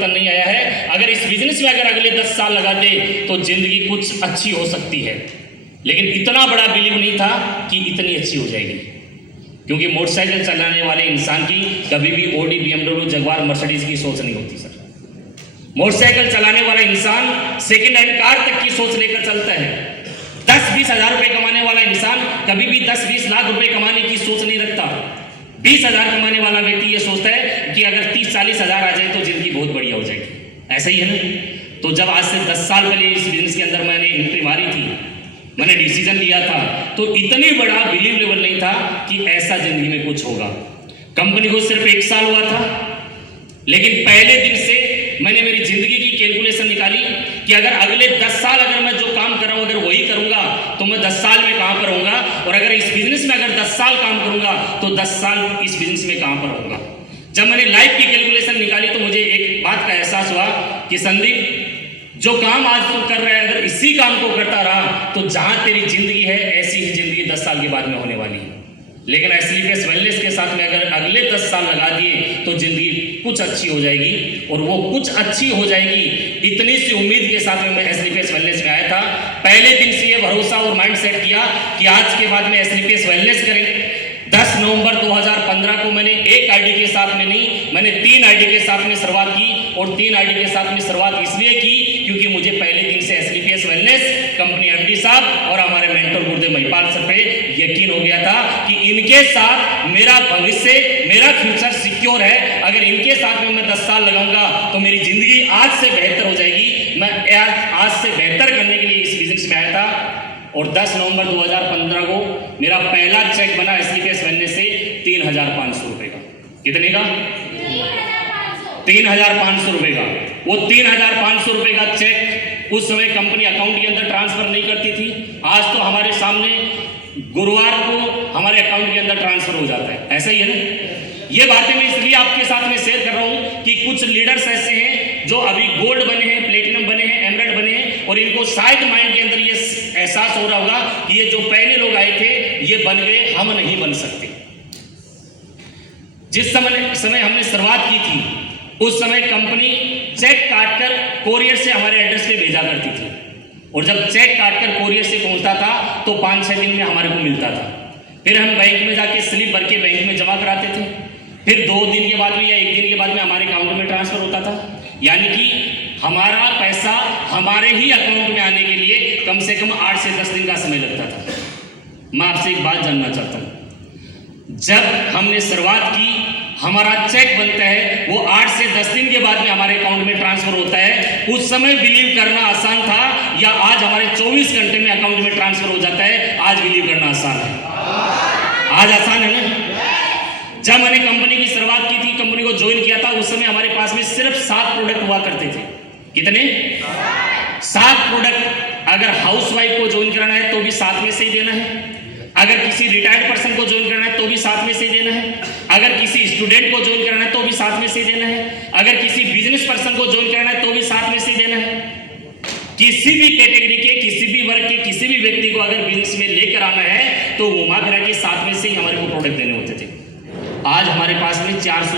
परिवर्तन नहीं आया है। अगर इस बिजनेस में अगर अगले 10 साल लगाते तो जिंदगी कुछ अच्छी हो सकती है, लेकिन इतना बड़ा बिलीव नहीं था कि इतनी अच्छी हो जाएगी। क्योंकि मोटरसाइकिल चलाने वाले इंसान की कभी भी ऑडी, BMW, जगुआर, मर्सिडीज की सोच नहीं होती सर। मोटरसाइकिल चलाने वाला इंसान सेकेंड हैंड कार तक की सोच लेकर चलता है। 10-20 हज़ार रुपये कमाने वाला इंसान कभी भी 10-20 लाख रुपए कमाने की सोच नहीं रखता। 20 हज़ार कमाने वाला व्यक्ति ये सोचता है कि अगर 30-40 हज़ार आ जाए तो जिंदगी बहुत बढ़िया हो जाएगी। ऐसा ही है ना। तो जब आज से 10 साल पहले इस बिजनेस के अंदर मैंने एंट्री मारी थी, मैंने डिसीजन लिया था, तो इतनी बड़ा बिलीव लेवल नहीं था कि ऐसा जिंदगी में कुछ होगा। कंपनी को सिर्फ 1 साल हुआ था, लेकिन पहले दिन से मैंने मेरी जिंदगी की कैलकुलेशन निकाली कि अगर अगले 10 साल अगर मैं जो काम कर रहा हूं अगर वही करूंगा तो मैं 10 साल में कहां पर होऊंगा, और अगर इस बिजनेस में अगर 10 साल काम करूंगा तो 10 साल इस बिजनेस में कहां पर होऊंगा। जब मैंने लाइफ की कैलकुलेशन निकाली तो मुझे एक बात का एहसास हुआ कि संदीप, जो काम आज तू कर रहा है अगर इसी काम को करता रहा तो जहां तेरी जिंदगी है ऐसी ही जिंदगी 10 साल के बाद में होने वाली है। लेकिन एसलीपीएस वेलनेस के साथ में अगर अगले 10 साल लगा दिए तो जिंदगी कुछ अच्छी हो जाएगी, और वो कुछ अच्छी हो जाएगी इतनी सी उम्मीद के साथ में मैं एसलीपीएस वेलनेस में आया था। पहले दिन से ये भरोसा और माइंड सेट किया कि आज के बाद में एसलीपीएस वेलनेस करेंगे। 10 नवंबर 2015 को मैंने एक आईडी के साथ में नहीं, मैंने 3 आईडी के साथ में शुरुआत की, और 3 आईडी के साथ में शुरुआत इसलिए की क्योंकि मुझे पहले दिन से एसलीपीएस वेलनेस कंपनी एमडी साहब और हमारे मेंटर गुरुदेव महिपाल सर पे यकीन हो गया था कि इनके साथ मेरा भविष्य, मेरा फ्यूचर सिक्योर है। अगर इनके साथ में मैं 10 साल लगाऊंगा तो मेरी जिंदगी आज से बेहतर हो जाएगी। मैं आज से बेहतर करने के लिए इस बिजनेस में आया था, और 10 नवंबर 2015 को मेरा पहला चेक बना एसलीपीएस वेलनेस से 3,500 रुपए का। कितने का? 3,500 रुपए का। वो 3,500 रुपए का चेक उस समय कंपनी अकाउंट के अंदर ट्रांसफर नहीं करती थी। आज तो हमारे सामने गुरुवार को हमारे अकाउंट के अंदर ट्रांसफर हो जाता है। ऐसा ही है ना। ये बातें मैं इसलिए आपके साथ में शेयर कर रहा हूं कि कुछ लीडर्स ऐसे हैं जो अभी गोल्ड बने हैं, प्लेटिनम बने हैं, एमराल्ड बने हैं, और इनको शायद माइंड के अंदर ये एहसास हो रहा होगा कि ये जो पहले लोग आए थे ये बन गए, हम नहीं बन सकते। जिस समय हमने शुरुआत की थी उस समय कंपनी चेक काटकर कोरियर से हमारे एड्रेस पे भेजा करती थी, और जब चेक काटकर कोरियर से पहुंचता था तो 5-6 दिन में हमारे को मिलता था। फिर हम बैंक में जाके स्लिप भर के बैंक में जमा कराते थे, फिर 2 दिन के बाद में या 1 दिन के बाद में हमारे अकाउंट में ट्रांसफर होता था। यानी कि हमारा पैसा हमारे ही अकाउंट में आने के लिए कम से कम 8 से 10 दिन का समय लगता था। मैं आपसे एक बात जानना चाहता हूं, जब हमने शुरुआत की हमारा चेक बनता है वो 8 से 10 दिन के बाद में हमारे अकाउंट में ट्रांसफर होता है। उस समय बिलीव करना आसान था, या आज हमारे 24 घंटे में अकाउंट में ट्रांसफर हो जाता है, आज बिलीव करना आसान है? आज आसान है ना। जब मैंने कंपनी की शुरुआत की थी, कंपनी को ज्वाइन किया था, उस समय हमारे पास में सिर्फ 7 प्रोडक्ट हुआ करते थे। कितने? 7 प्रोडक्ट। अगर हाउसवाइफ को ज्वाइन कराना है तो भी साथ में से ही देना है, अगर किसी रिटायर्ड पर्सन को ज्वाइन करना है तो भी साथ में से ही देना है, अगर किसी स्टूडेंट को ज्वाइन कराना है तो भी साथ में से ही देना है, अगर किसी बिजनेस पर्सन को ज्वाइन कराना है तो भी साथ में से ही देना है। किसी भी कैटेगरी के, किसी भी वर्ग के, किसी भी व्यक्ति को अगर बिजनेस में लेकर आना है तो घुमा फिरा के साथ में से ही हमारे को प्रोडक्ट देने होते थे। आज हमारे पास में 400